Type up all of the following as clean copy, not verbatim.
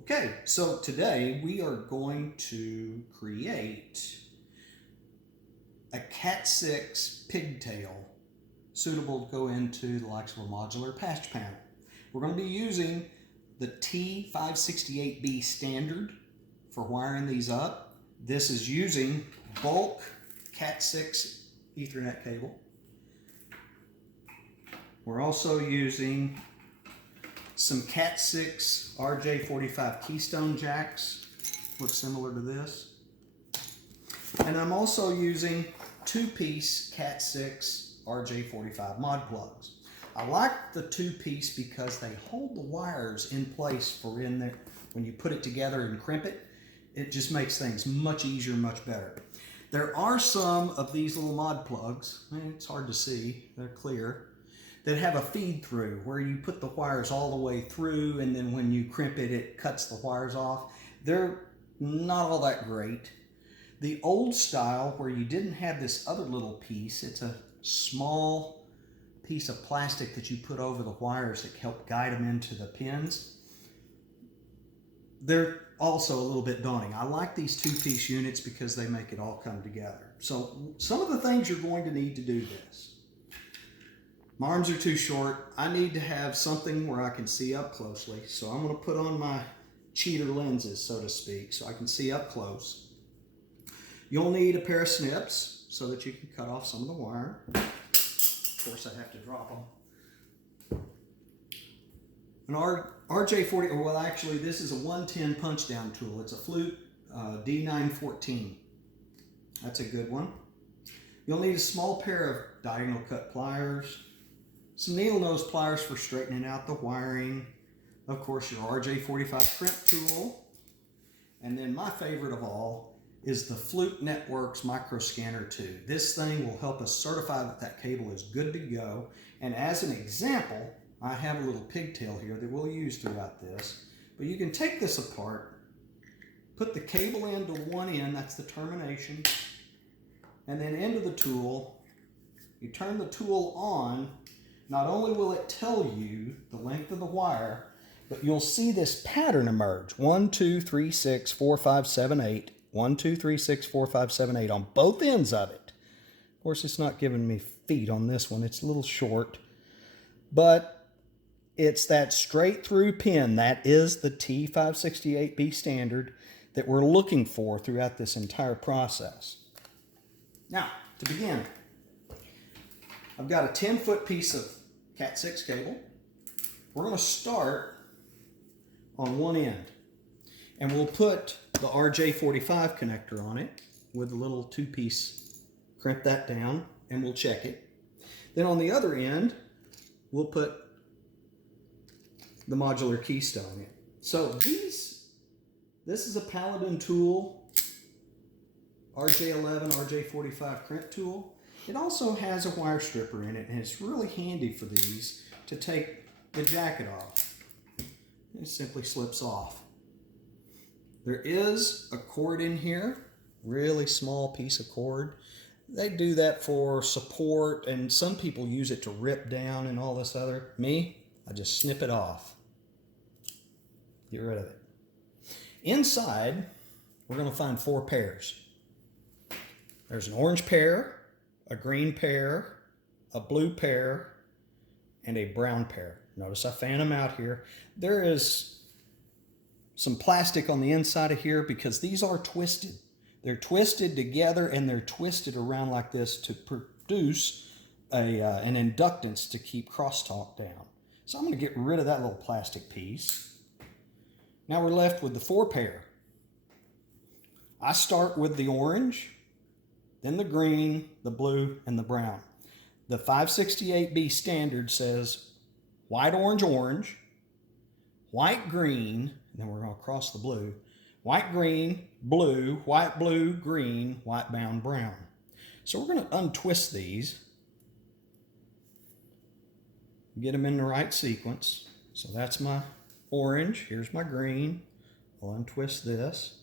Okay, so today we are going to create a CAT6 pigtail suitable to go into the likes of a modular patch panel. We're going to be using the T568B standard for wiring these up. This is using bulk CAT6 Ethernet cable. We're also using some CAT6 RJ45 keystone jacks, look similar to this. And I'm also using two-piece CAT6 RJ45 mod plugs. I like the two-piece because they hold the wires in place for in there. When you put it together and crimp it, it just makes things much easier, much better. There are some of these little mod plugs, it's hard to see, they're clear, that have a feed through where you put the wires all the way through, and then when you crimp it, it cuts the wires off. They're not all that great. The old style where you didn't have this other little piece, it's a small piece of plastic that you put over the wires that help guide them into the pins. They're also a little bit daunting. I like these two-piece units because they make it all come together. So some of the things you're going to need to do this. My arms are too short. I need to have something where I can see up closely. So I'm going to put on my cheater lenses, so to speak, so I can see up close. You'll need a pair of snips so that you can cut off some of the wire. Of course, I have to drop them. An RJ40, well actually this is a 110 punch down tool. It's a Flute D914. That's a good one. You'll need a small pair of diagonal cut pliers, some needle nose pliers for straightening out the wiring, of course your RJ45 crimp tool, and then my favorite of all is the Flute Networks Micro Scanner 2. This thing will help us certify that that cable is good to go, and as an example, I have a little pigtail here that we'll use throughout this, but you can take this apart, put the cable into one end, that's the termination, and then into the tool. You turn the tool on. Not only will it tell you the length of the wire, but you'll see this pattern emerge. 1, 2, 3, 6, 4, 5, 7, 8. 1, 2, 3, 6, 4, 5, 7, 8 on both ends of it. Of course, it's not giving me feet on this one. It's a little short. But it's that straight through pin. That is the T568B standard that we're looking for throughout this entire process. Now, to begin, I've got a 10-foot piece of CAT6 cable. We're going to start on one end, and we'll put the RJ45 connector on it with a little two-piece, crimp that down, and we'll check it. Then on the other end, we'll put the modular keystone in. So this is a Paladin tool, RJ11, RJ45 crimp tool. It also has a wire stripper in it, and it's really handy for these to take the jacket off. It simply slips off. There is a cord in here, really small piece of cord. They do that for support, and some people use it to rip down and all this other. Me, I just snip it off. Get rid of it. Inside, we're going to find 4 pairs. There's an orange pair, a green pair, a blue pair, and a brown pair. Notice I fan them out here. There is some plastic on the inside of here because these are twisted. They're twisted together and they're twisted around like this to produce an inductance to keep crosstalk down. So I'm going to get rid of that little plastic piece. Now we're left with the 4 pair. I start with the orange, then the green, the blue, and the brown. The 568B standard says white, orange, orange, white, green, and then we're going to cross the blue, white, green, blue, white, blue, green, white, bound, brown. So we're going to untwist these, get them in the right sequence. So that's my orange, here's my green. I'll untwist this.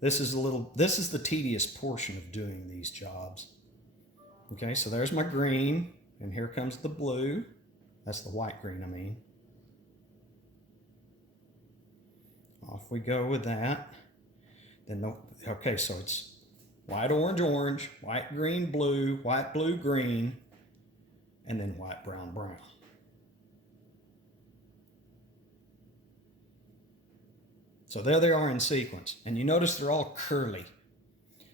This is the tedious portion of doing these jobs. Okay, so there's my green, and here comes the blue. That's the white green, I mean. Off we go with that. Then okay, so it's white, orange, orange, white, green, blue, white, blue, green, and then white, brown, brown. So there they are in sequence. And you notice they're all curly.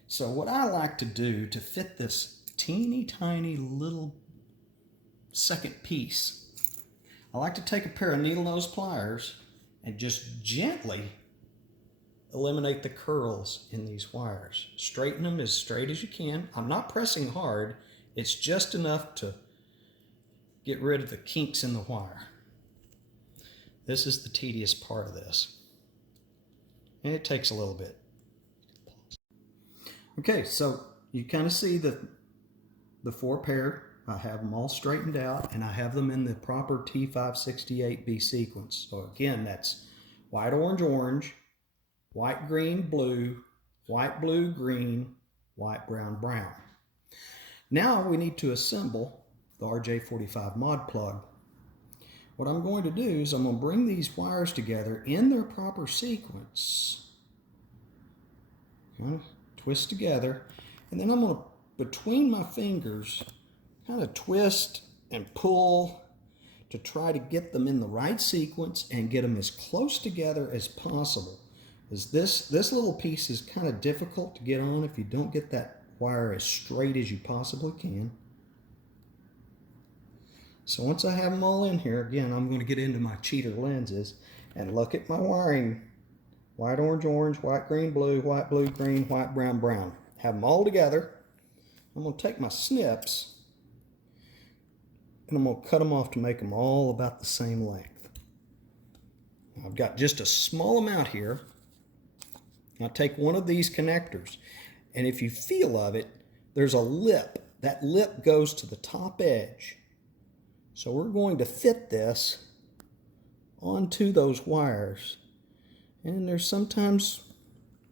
So what I like to do to fit this teeny tiny little second piece, I like to take a pair of needle nose pliers and just gently eliminate the curls in these wires. Straighten them as straight as you can. I'm not pressing hard. It's just enough to get rid of the kinks in the wire. This is the tedious part of this. And it takes a little bit. Okay, so you kind of see the 4 pair. I have them all straightened out, and I have them in the proper T568B sequence. So again, that's white, orange, orange, white, green, blue, white, blue, green, white, brown, brown. Now we need to assemble the RJ45 mod plug. What I'm going to do is I'm going to bring these wires together in their proper sequence. Kind of twist together, and then I'm going to, between my fingers, kind of twist and pull to try to get them in the right sequence and get them as close together as possible. Because this little piece is kind of difficult to get on if you don't get that wire as straight as you possibly can. So once I have them all in here, again, I'm going to get into my cheater lenses and look at my wiring. White, orange, orange, white, green, blue, green, white, brown, brown. Have them all together. I'm going to take my snips and I'm going to cut them off to make them all about the same length. I've got just a small amount here. I'll take one of these connectors, and if you feel of it, there's a lip. That lip goes to the top edge. So we're going to fit this onto those wires. And they're sometimes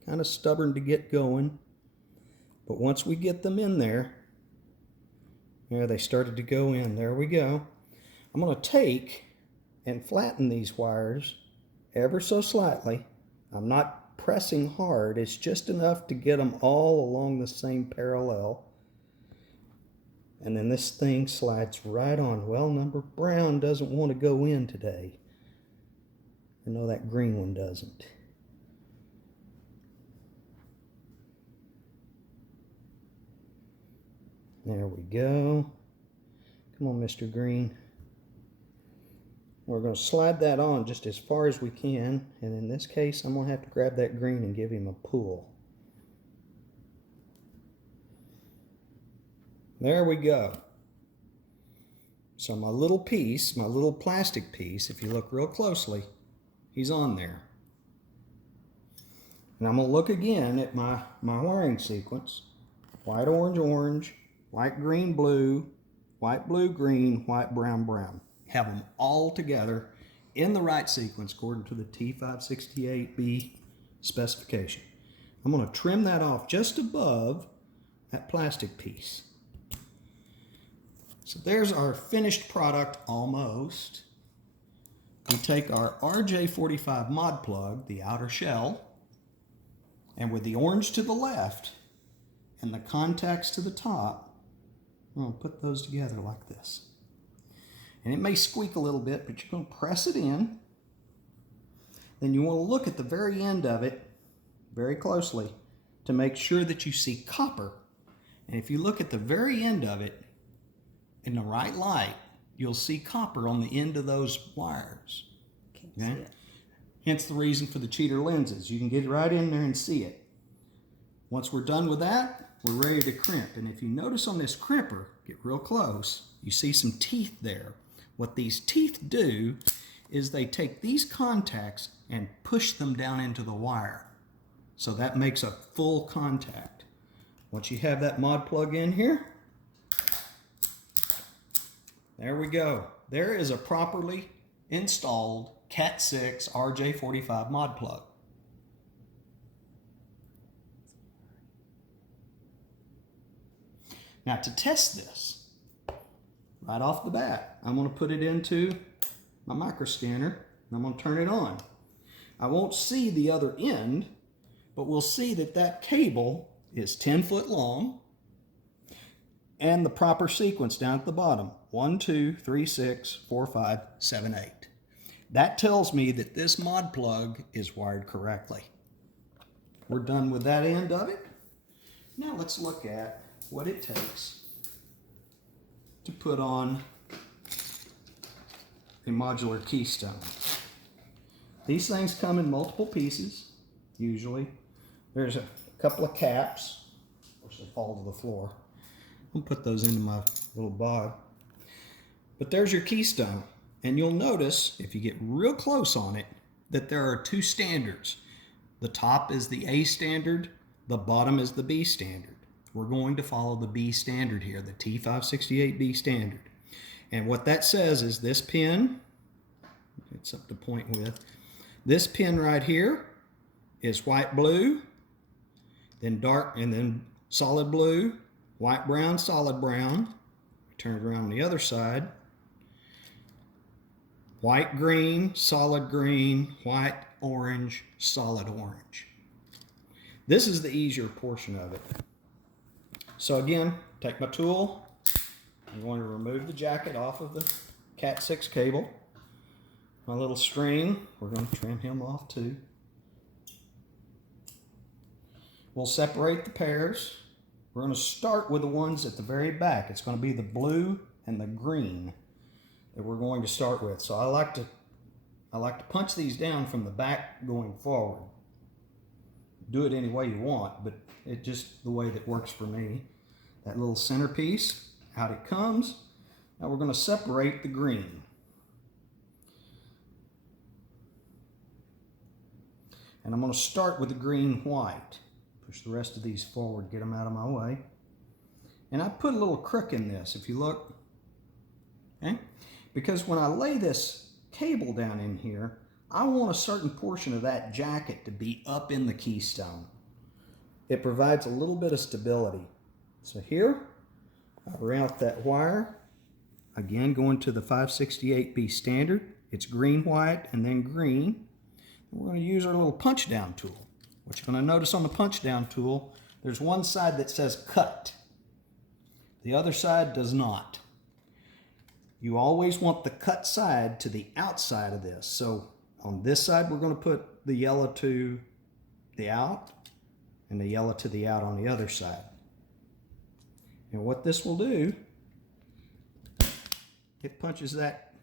kind of stubborn to get going. But once we get them in there, there they started to go in. There we go. I'm going to take and flatten these wires ever so slightly. I'm not pressing hard. It's just enough to get them all along the same parallel. And then this thing slides right on. Well, number brown doesn't want to go in today. I know that green one doesn't. There we go. Come on, Mr. Green. We're going to slide that on just as far as we can. And in this case, I'm going to have to grab that green and give him a pull. There we go. So my little piece, my little plastic piece, if you look real closely, he's on there. And I'm going to look again at my wiring sequence. White, orange, orange, white, green, blue, white, blue, green, white, brown, brown. Have them all together in the right sequence according to the T568B specification. I'm going to trim that off just above that plastic piece. So there's our finished product almost. We take our RJ45 mod plug, the outer shell, and with the orange to the left and the contacts to the top, I'm going to put those together like this. And it may squeak a little bit, but you're going to press it in. Then you want to look at the very end of it very closely to make sure that you see copper. And if you look at the very end of it in the right light, you'll see copper on the end of those wires. Can't see it. Hence the reason for the cheater lenses. You can get right in there and see it. Once we're done with that, we're ready to crimp. And if you notice on this crimper, get real close, you see some teeth there. What these teeth do is they take these contacts and push them down into the wire. So that makes a full contact. Once you have that mod plug in here, there we go. There is a properly installed CAT6 RJ45 mod plug. Now to test this, right off the bat, I'm going to put it into my micro scanner and I'm going to turn it on. I won't see the other end, but we'll see that that cable is 10 foot long and the proper sequence down at the bottom. 1, 2, 3, 6, 4, 5, 7, 8. That tells me that this mod plug is wired correctly. We're done with that end of it. Now let's look at what it takes to put on a modular keystone. These things come in multiple pieces, usually. There's a couple of caps. Of course, they fall to the floor. I'll put those into my little bag. But there's your keystone. And you'll notice, if you get real close on it, that there are two standards. The top is the A standard, the bottom is the B standard. We're going to follow the B standard here, the T568B standard. And what that says is this pin, it's up to point with, this pin right here is white blue, then dark, and then solid blue, white brown, solid brown. Turn it around on the other side. White green, solid green, white orange, solid orange. This is the easier portion of it. So again, take my tool. I'm going to remove the jacket off of the CAT6 cable. My little string, we're going to trim him off too. We'll separate the pairs. We're going to start with the ones at the very back. It's going to be the blue and the green that we're going to start with. So I like to punch these down from the back going forward. Do it any way you want, but it's just the way that works for me. That little centerpiece, out it comes. Now we're going to separate the green. And I'm going to start with the green-white. Push the rest of these forward, get them out of my way. And I put a little crook in this, if you look. Okay? Because when I lay this cable down in here, I want a certain portion of that jacket to be up in the keystone. It provides a little bit of stability. So here, I route that wire. Again, going to the 568B standard. It's green, white, and then green. We're going to use our little punch down tool. What you're going to notice on the punch down tool, there's one side that says cut. The other side does not. You always want the cut side to the outside of this. So on this side, we're going to put the yellow to the out and the yellow to the out on the other side. And what this will do, it punches that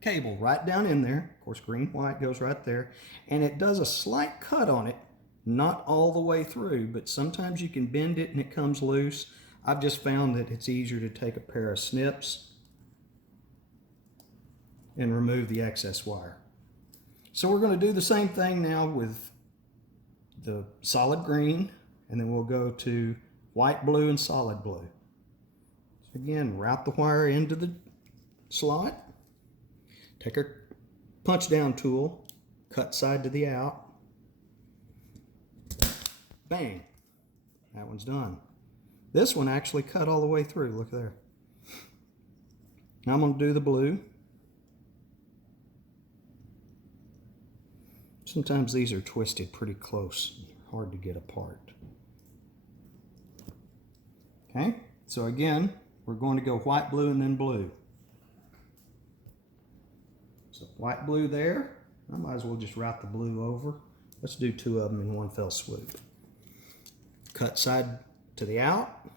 cable right down in there. Of course, green, white goes right there. And it does a slight cut on it, not all the way through, but sometimes you can bend it and it comes loose. I've just found that it's easier to take a pair of snips and remove the excess wire. So we're going to do the same thing now with the solid green, and then we'll go to white, blue, and solid blue. So again, route the wire into the slot, take our punch down tool, cut side to the out, bang, that one's done. This one actually cut all the way through, look there. Now I'm going to do the blue. Sometimes these are twisted pretty close, hard to get apart. Okay, so again, we're going to go white, blue, and then blue. So white, blue there. I might as well just route the blue over. Let's do two of them in one fell swoop. Cut side to the out.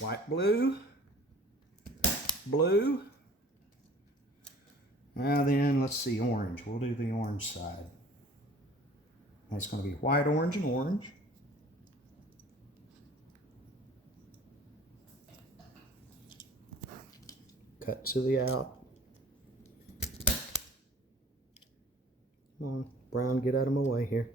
White, blue, blue. Now then, let's see, orange. We'll do the orange side. And it's going to be white, orange, and orange. Cut to the out. Come on, brown, get out of my way here.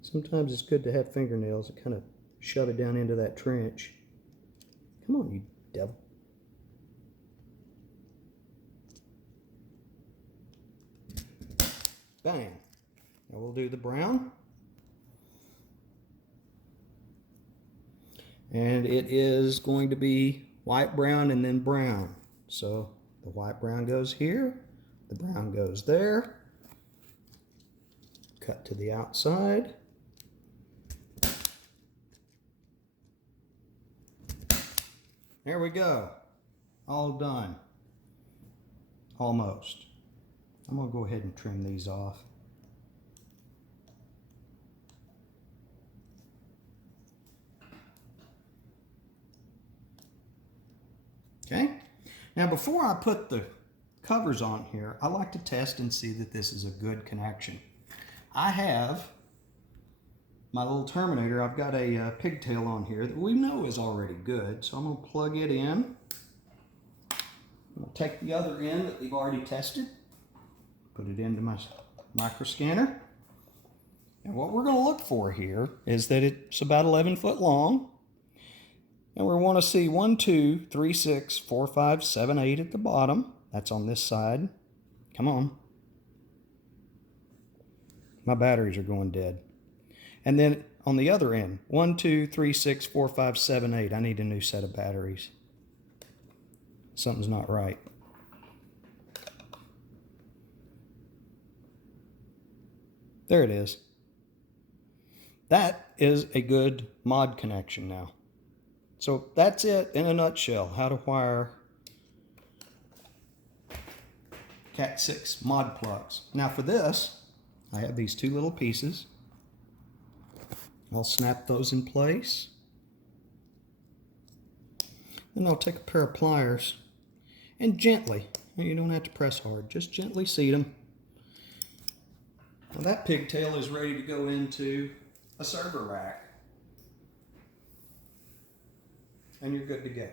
Sometimes it's good to have fingernails that kind of shove it down into that trench. Come on, you devil. Bang. Now we'll do the brown. And it is going to be white, brown, and then brown. So The white brown goes here, the brown goes there. Cut to the outside. There we go. All done. Almost. I'm going to go ahead and trim these off. Okay. Now before I put the covers on here, I like to test and see that this is a good connection. I have my little terminator. I've got a pigtail on here that we know is already good. So I'm going to plug it in. I'm going to take the other end that we've already tested, put it into my micro scanner. And what we're going to look for here is that it's about 11 foot long. And we want to see 1, 2, 3, 6, 4, 5, 7, 8 at the bottom. That's on this side. Come on. My batteries are going dead. And then on the other end, 1, 2, 3, 6, 4, 5, 7, 8. I need a new set of batteries. Something's not right. There it is. That is a good mod connection now. So that's it in a nutshell, how to wire CAT6 mod plugs. Now for this, I have these two little pieces. I'll snap those in place. Then I'll take a pair of pliers and gently, you don't have to press hard, just gently seat them. Now that pigtail is ready to go into a server rack. And you're good to go.